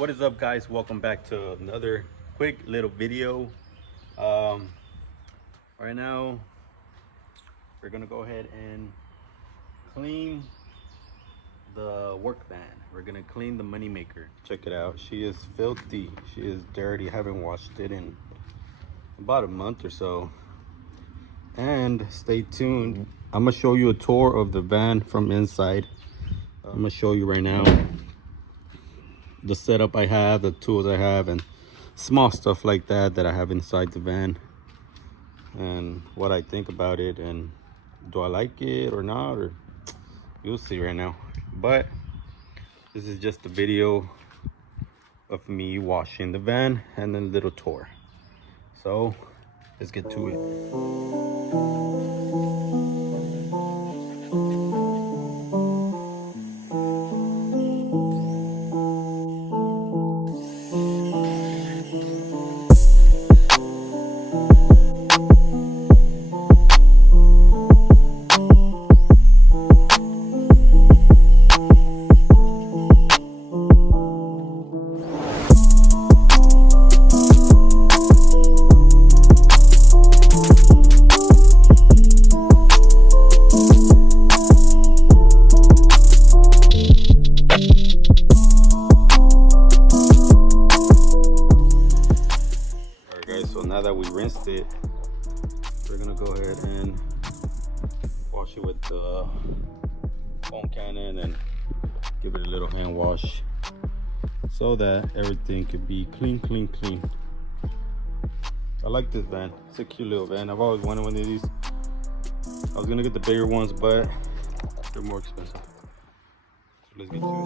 What is up, guys? Welcome back to another quick little video. um right now we're gonna go ahead and clean the work van. We're gonna clean the money maker. Check it out. She is filthy, she is dirty. I haven't washed it in about a month or so. And stay tuned, I'm gonna show you a tour of the van from inside. I'm gonna show you right now the setup I have, the tools I have, and small stuff like that I have inside the van, and what I think about it, and do I like it or not, or you'll see right now. But this is just a video of me washing the van and then a little tour. So let's get to it. So now that we rinsed it, we're gonna go ahead and wash it with the foam cannon and give it a little hand wash so that everything can be clean. I like this van. It's a cute little van. I've always wanted one of these. I was gonna get the bigger ones, but they're more expensive. So let's get to it.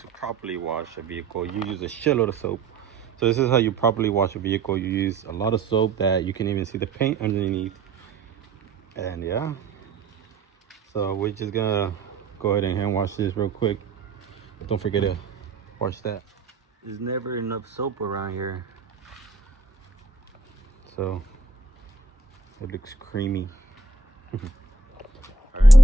To properly wash a vehicle, you use a shitload of soap. So this is how you properly wash a vehicle. You use a lot of soap that you can even see the paint underneath. And yeah, so we're just gonna go ahead and hand wash this real quick. Don't forget to wash that. There's never enough soap around here, so it looks creamy. All right.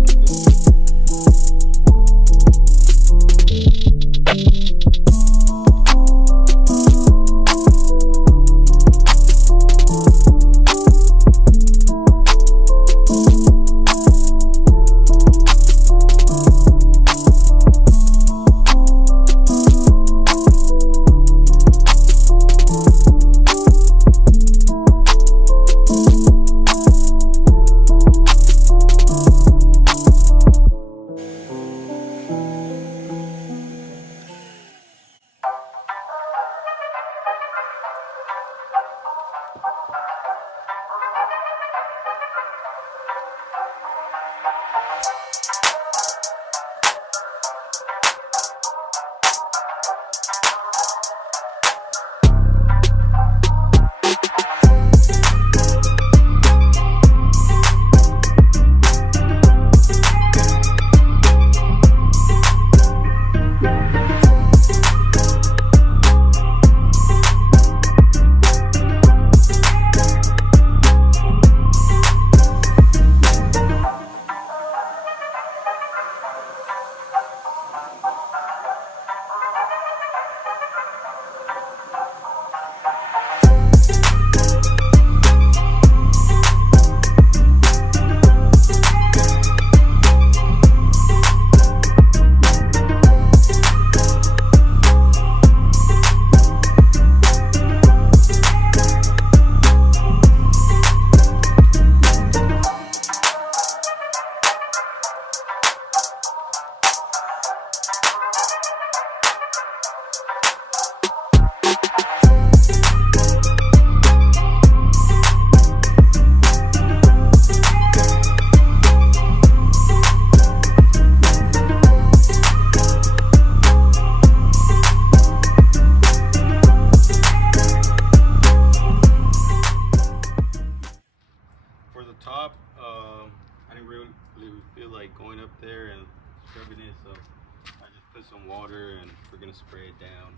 water, and we're gonna spray it down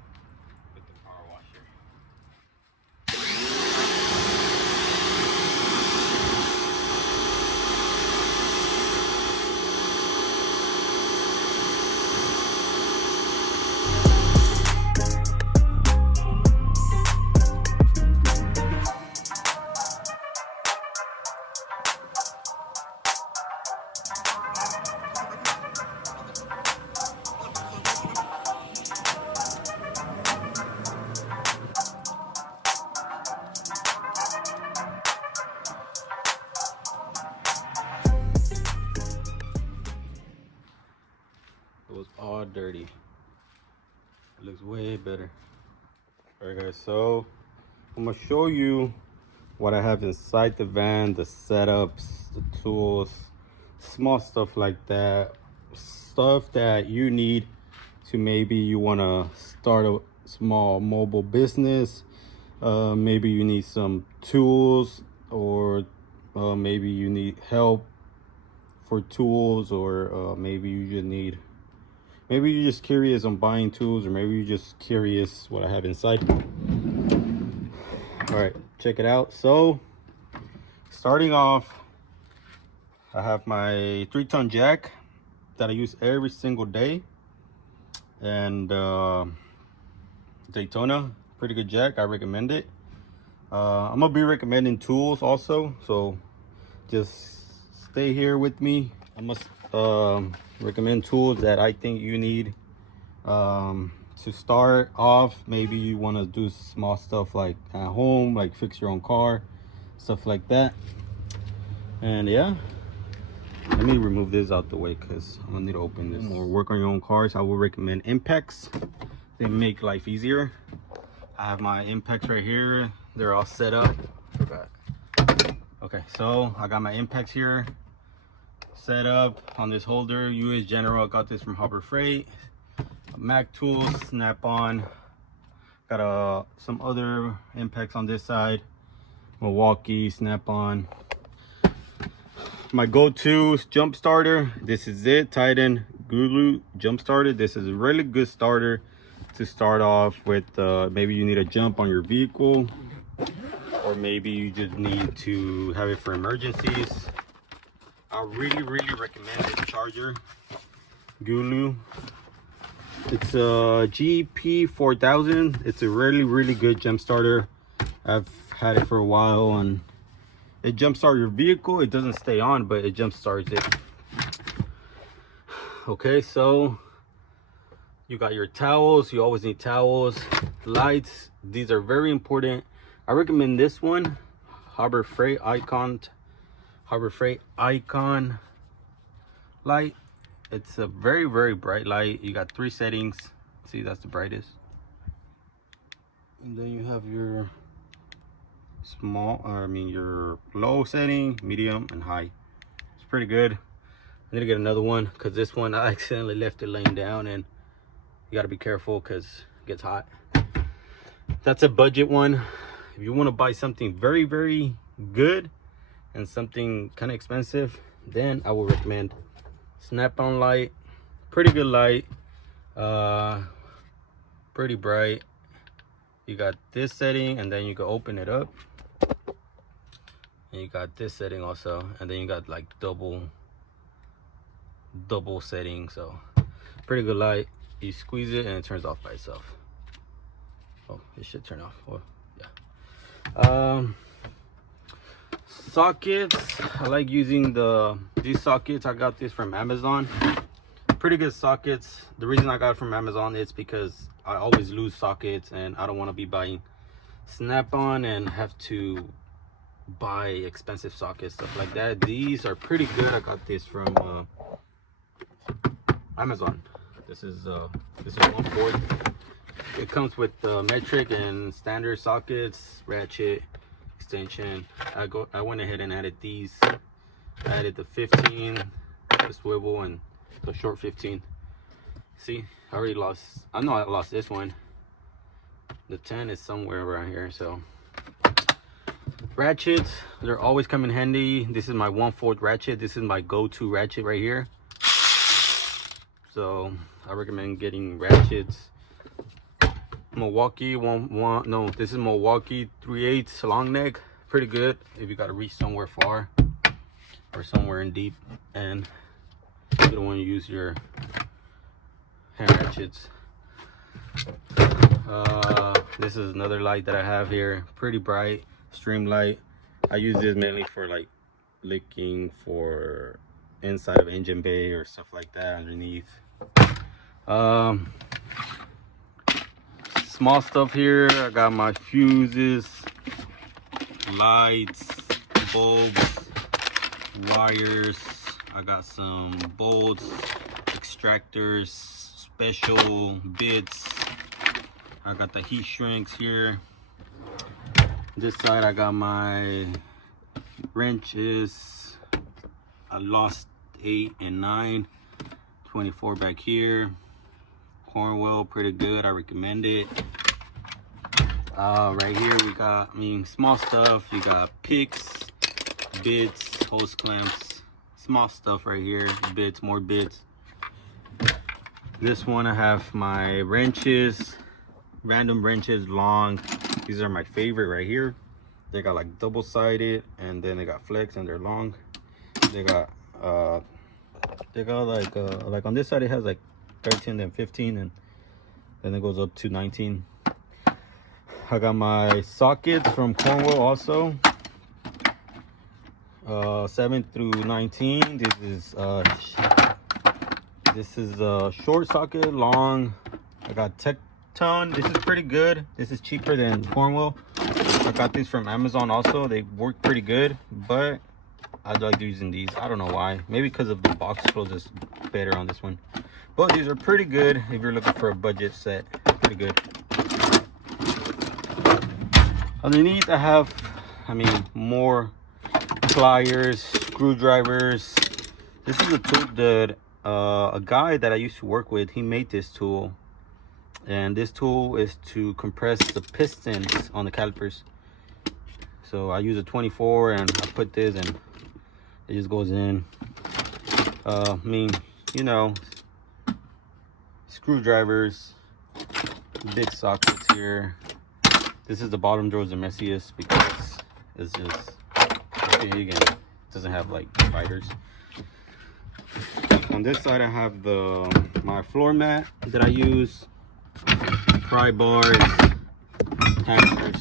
with the power washer. It was all dirty. It looks way better. All right, guys, so I'm gonna show you what I have inside the van, the setups, the tools, small stuff like that, stuff that you need to maybe you want to start a small mobile business. Maybe you need some tools, or maybe you need help for tools, or maybe you just need, maybe you're just curious on buying tools, or maybe you're just curious what I have inside. All right, check it out. So starting off, I have my 3-ton jack that I use every single day, and Daytona, pretty good jack, I recommend it. I'm gonna be recommending tools also, so just stay here with me. I must recommend tools that I think you need to start off. Maybe you want to do small stuff like at home, like fix your own car, stuff like that. And yeah, let me remove this out the way because I'm gonna need to open this. Or work on your own cars, I will recommend Impex. They make life easier. I have my Impex right here, they're all set up. Okay, so I got my Impex here set up on this holder. US General, I got this from Harbor Freight. Mac Tools, Snap-on. Got some other Impex on this side. Milwaukee, Snap-on. My go-to jump starter, this is it, Titan Gulu jump starter. This is a really good starter to start off with. Maybe you need a jump on your vehicle, or maybe you just need to have it for emergencies. I really recommend this charger, Gulu. It's a GP4000. It's a really good jump starter. I've had it for a while, and it jump starts your vehicle. It doesn't stay on, but it jump starts it. Okay, so you got your towels. You always need towels. Lights, these are very important. I recommend this one, Harbor Freight Icon light. It's a very bright light. You got 3 settings. See, that's the brightest. And then you have your your low setting, medium, and high. It's pretty good. I need to get another one because this one I accidentally left it laying down, and you got to be careful because it gets hot. That's a budget one. If you want to buy something very good and something kind of expensive, then I will recommend Snap-on light. Pretty good light, pretty bright. You got this setting, and then you can open it up, and you got this setting also, and then you got like double setting. So pretty good light. You squeeze it and it turns off by itself. Oh, it should turn off. Oh, yeah. Sockets, I like using these sockets. I got this from Amazon. Pretty good sockets. The reason I got it from Amazon is because I always lose sockets, and I don't want to be buying Snap-on and have to buy expensive sockets, stuff like that. These are pretty good. I got this from Amazon. This is 1/4. It comes with metric and standard sockets, ratchet, extension. I went ahead and added these. I added the 15, the swivel, and the short 15. See, I already lost. I know I lost this one. The 10 is somewhere around here. So ratchets, they're always come in handy. This is my 1/4 ratchet. This is my go-to ratchet right here. So I recommend getting ratchets. Milwaukee this is Milwaukee 3/8 long neck. Pretty good if you got to reach somewhere far or somewhere in deep and you don't want to use your hand ratchets. This is another light that I have here, pretty bright stream light. I use this mainly for like looking for inside of engine bay or stuff like that underneath. Small stuff here. I got my fuses, lights, bulbs, wires. I got some bolts, extractors, special bits. I got the heat shrinks here. This side I got my wrenches. I lost 8 and 9. 24 back here. Cornwell, pretty good. I recommend it. Right here we got, small stuff. You got picks, bits, hose clamps, small stuff right here. Bits, more bits. This one I have my wrenches, random wrenches, long. These are my favorite right here. They got like double-sided, and then they got flex, and they're long. They got like on this side it has like 13 and 15, and then it goes up to 19. I got my sockets from Cornwell also, 7 through 19. This is a short socket, long. I got Tecton. This is pretty good. This is cheaper than Cornwell. I got these from Amazon also. They work pretty good, but I like using these. I don't know why. Maybe because of the box closes better on this one. But these are pretty good if you're looking for a budget set. Pretty good. Underneath I have, more pliers, screwdrivers. This is a tool that a guy that I used to work with, he made this tool. And this tool is to compress the pistons on the calipers. So I use a 24 and I put this and it just goes in. Screwdrivers, big sockets here. This is the bottom drawer is the messiest because it's just big and it doesn't have like spiders. On this side I have my floor mat that I use, pry bars, hackers.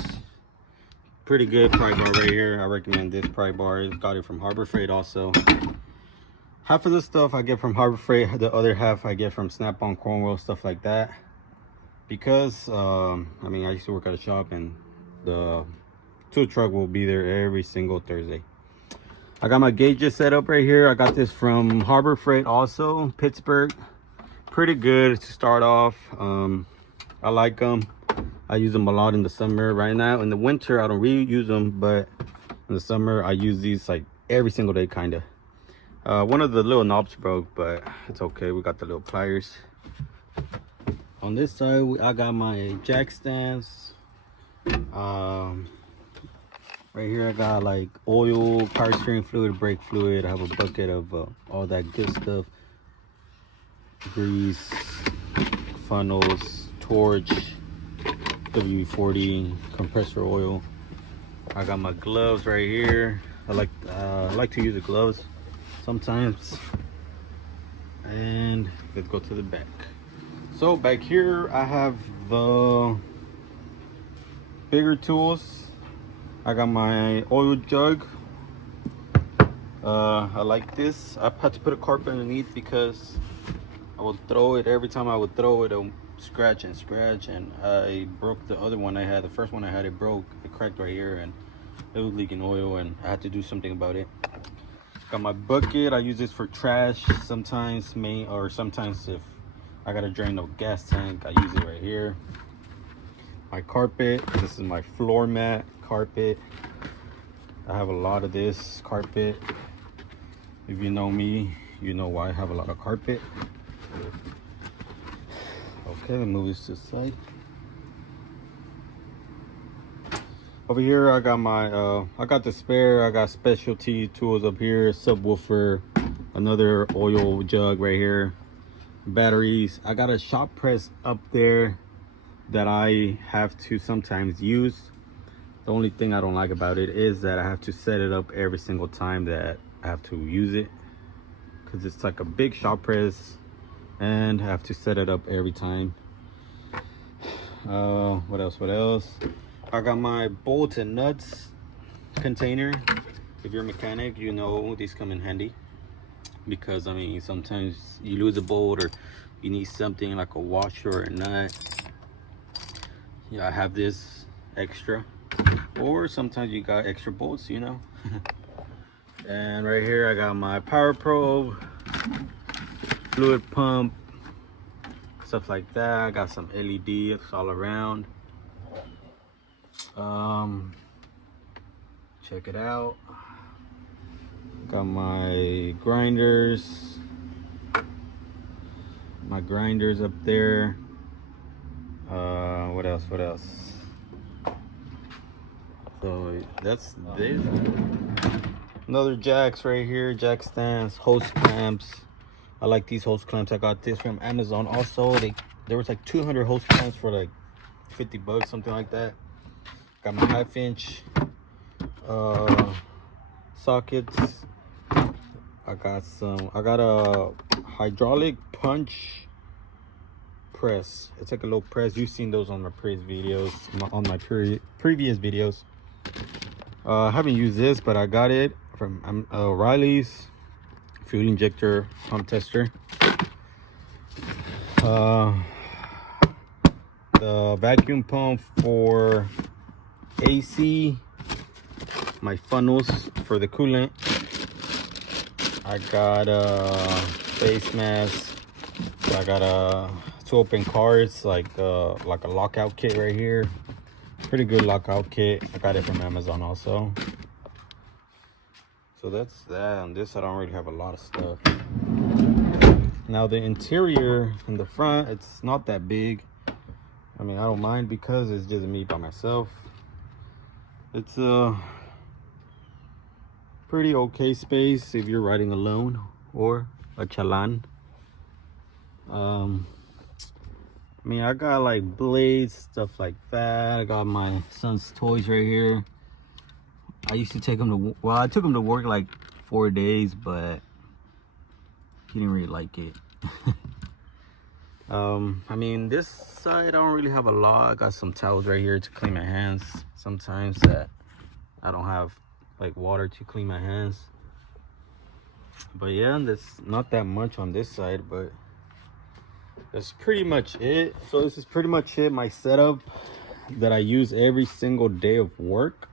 Pretty good pry bar right here. I recommend this pry bar. Got it from Harbor Freight also. Half of the stuff I get from Harbor Freight, the other half I get from Snap-on, Cornwell, stuff like that. Because I used to work at a shop and the tool truck will be there every single Thursday. I got my gauges set up right here. I got this from Harbor Freight also, Pittsburgh. Pretty good to start off. I like them. I use them a lot in the summer. Right now in the winter I don't really use them, but in the summer I use these like every single day kind of. One of the little knobs broke, but it's okay. We got the little pliers. On this side I got my jack stands. Right here I got like oil, power steering fluid, brake fluid. I have a bucket of all that good stuff. Grease, funnels, torch, WD-40, compressor oil. I got my gloves right here. I like to use the gloves sometimes. And let's go to the back. So back here I have the bigger tools. I got my oil jug. I like this. I had to put a carpet underneath because I would throw it. Every time I would throw it, it would scratch and scratch, and I broke the other one I had. The first one I had, it broke. It cracked right here and it was leaking oil, and I had to do something about it. Got my bucket. I use this for trash sometimes, or sometimes if I gotta drain a gas tank, I use it right here. My carpet. This is my floor mat carpet. I have a lot of this carpet. If you know me, you know why I have a lot of carpet. Okay, let's move this to the side. Over here I got my I got the spare. I got specialty tools up here, subwoofer, another oil jug right here. batteries. I got a shop press up there that I have to sometimes use. The only thing I don't like about it is that I have to set it up every single time that I have to use it, because it's like a big shop press and I have to set it up every time. What else? I got my bolts and nuts container. If you're a mechanic, you know these come in handy, because I mean sometimes you lose a bolt or you need something like a washer or a nut. Yeah, I have this extra, or sometimes you got extra bolts, you know. And right here I got my power probe, fluid pump, stuff like that. I got some LEDs all around. Check it out. Got my grinders up there. What else? So that's this. Another jacks right here, jack stands, hose clamps. I like these hose clamps. I got this from Amazon. Also, there was like 200 hose clamps for like 50 bucks, something like that. Got my 1/2 inch sockets. I got a hydraulic punch press. It's like a little press. You've seen those on my previous videos, previous videos. I haven't used this, but I got it from O'Reilly's fuel injector pump tester. The vacuum pump for AC, my funnels for the coolant. I got a face mask. I got to open cars, like a lockout kit right here. Pretty good lockout kit. I got it from Amazon also. So that's that. On this, I don't really have a lot of stuff. Now the interior in the front, it's not that big. I mean, I don't mind because it's just me by myself. It's a pretty okay space if you're riding alone or a chalan. I mean, I got like blades, stuff like that. I got my son's toys right here. I used to take him to, well, I took him to work like 4 days, but he didn't really like it. I mean, this side I don't really have a lot. I got some towels right here to clean my hands sometimes that I don't have like water to clean my hands. But yeah, that's not that much on this side, but that's pretty much it. So this is pretty much it, my setup that I use every single day of work.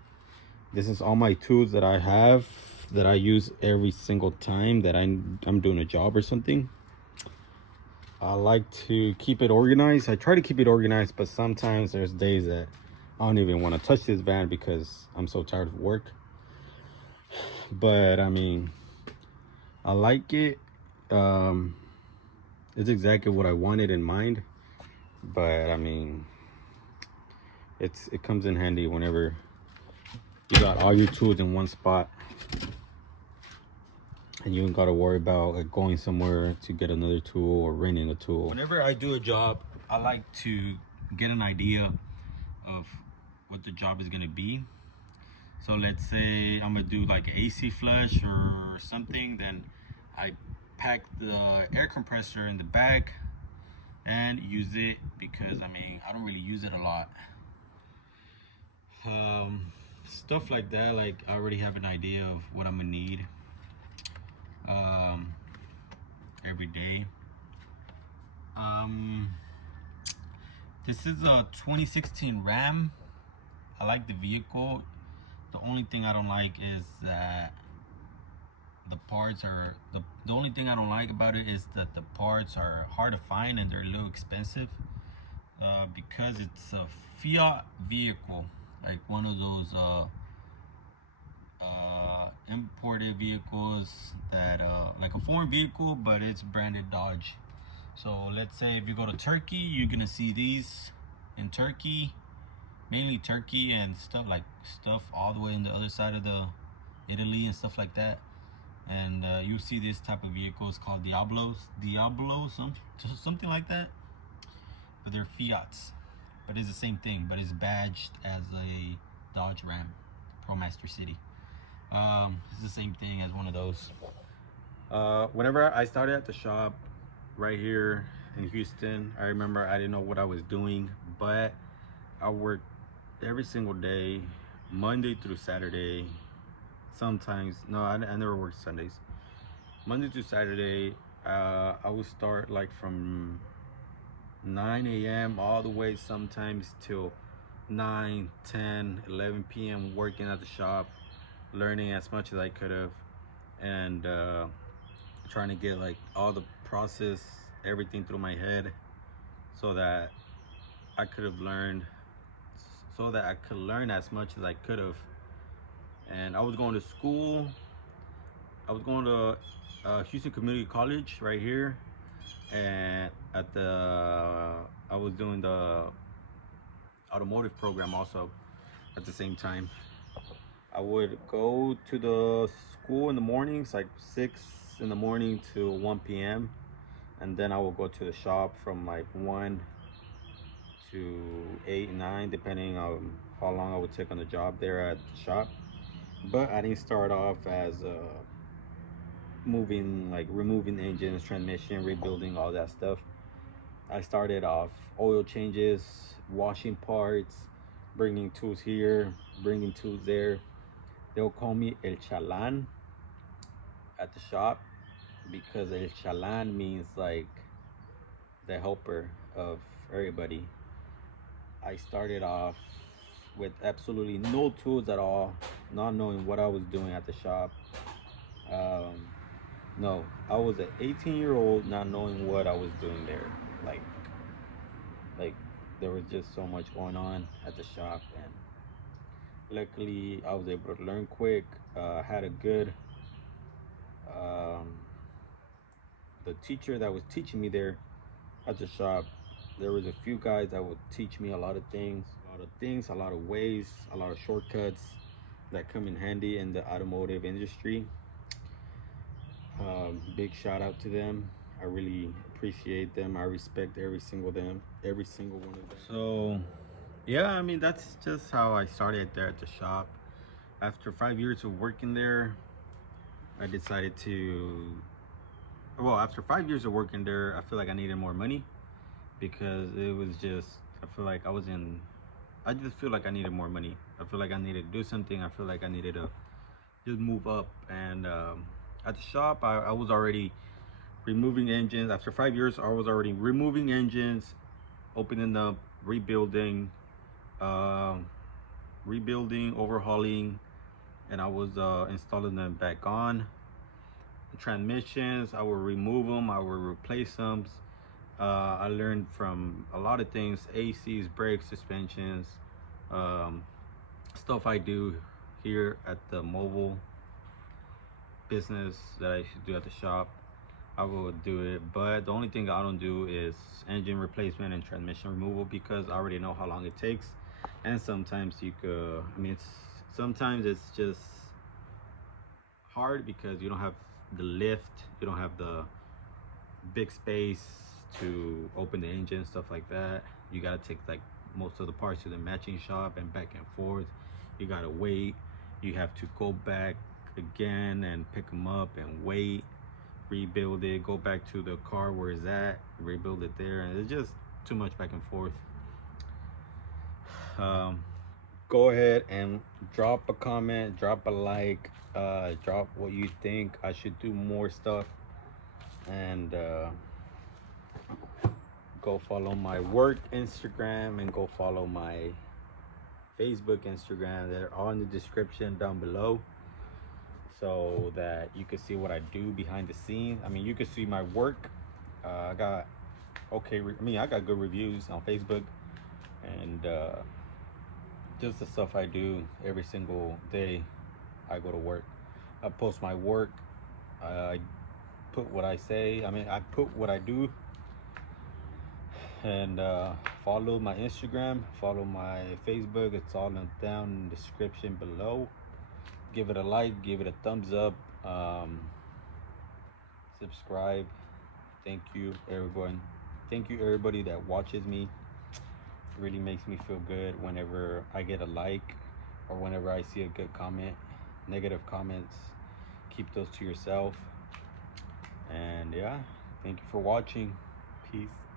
This is all my tools that I have that I use every single time that I'm doing a job or something. I like to keep it organized. I try to keep it organized, but sometimes there's days that I don't even want to touch this van because I'm so tired of work. But I mean, I like it. It's exactly what I wanted in mind. But I mean, it comes in handy whenever you got all your tools in one spot and you don't got to worry about like going somewhere to get another tool or renting a tool. Whenever I do a job, I like to get an idea of what the job is going to be. So let's say I'm gonna do like an AC flush or something, then I pack the air compressor in the back and use it, because I mean, I don't really use it a lot. Stuff like that, like I already have an idea of what I'm gonna need every day. This is a 2016 Ram. I like the vehicle. The only thing I don't like is that the parts are the only thing I don't like about it is that the parts are hard to find and they're a little expensive, because it's a Fiat vehicle, like one of those imported vehicles that like a foreign vehicle, but it's branded Dodge. So let's say if you go to Turkey, you're gonna see these in Turkey, mainly Turkey, and stuff all the way in the other side of the Italy and stuff like that. and you see this type of vehicles called Diablos, something like that, but they're Fiats, but it's the same thing, but it's badged as a Dodge Ram ProMaster City. It's the same thing as one of those. Whenever I started at the shop right here in Houston, I remember I didn't know what I was doing, but I worked every single day, Monday through Saturday. Sometimes, no, I never worked Sundays. Monday to Saturday, I would start like from 9 a.m. all the way sometimes till 9, 10, 11 p.m. working at the shop, learning as much as I could have, and trying to get like all the process, everything through my head, so that I could have learned, so that I could learn as much as I could have. And I was going to school. I was going to Houston Community College right here, and I was doing the automotive program also at the same time. I would go to the school in the mornings, like 6 in the morning to 1 p.m. And then I will go to the shop from like 1 to 8, 9, depending on how long I would take on the job there at the shop. But I didn't start off as removing engines, transmission, rebuilding, all that stuff. I started off oil changes, washing parts, bringing tools here, bringing tools there. They'll call me El Chalan at the shop, because El Chalan means like the helper of everybody. I started off with absolutely no tools at all, not knowing what I was doing at the shop. No, I was an 18-year-old not knowing what I was doing there. Like there was just so much going on at the shop, and luckily I was able to learn quick. Had a good the teacher that was teaching me there at the shop. There was a few guys that would teach me a lot of things, a lot of ways, a lot of shortcuts that come in handy in the automotive industry. Big shout out to them. I really appreciate them. I respect every single one of them. So yeah, I mean, that's just how I started there at the shop. After 5 years of working there, I decided to, well, after 5 years of working there, I feel like I needed more money, because it was just, I just feel like I needed more money. I feel like I needed to do something. I feel like I needed to just move up. And at the shop, I was already removing engines. After 5 years, I was already removing engines, opening up, rebuilding, overhauling, and I was installing them back on. Transmissions, I will remove them, I will replace them. I learned from a lot of things: ACs, brakes, suspensions, stuff I do here at the mobile business that I should do at the shop. I will do it, but the only thing I don't do is engine replacement and transmission removal, because I already know how long it takes. And sometimes sometimes it's just hard because you don't have the lift, you don't have the big space to open the engine, stuff like that. You gotta take like most of the parts to the matching shop and back and forth. You gotta wait, you have to go back again and pick them up and wait, rebuild it, go back to the car where it's at, rebuild it there, and it's just too much back and forth. Go ahead and drop a comment, drop a like, drop what you think I should do more stuff, and go follow my work Instagram and go follow my Facebook, Instagram. They're all in the description down below, so that you can see what I do behind the scenes. I mean, you can see my work. I got I got good reviews on Facebook, and just the stuff I do every single day I go to work. I post my work. I put what I say. I put what I do. And follow my Instagram, follow my Facebook. It's all down in the description below. Give it a like, give it a thumbs up. subscribe. Thank you, everyone. Thank you, everybody that watches me. It really makes me feel good whenever I get a like or whenever I see a good comment. Negative comments, keep those to yourself. And yeah, thank you for watching. Peace.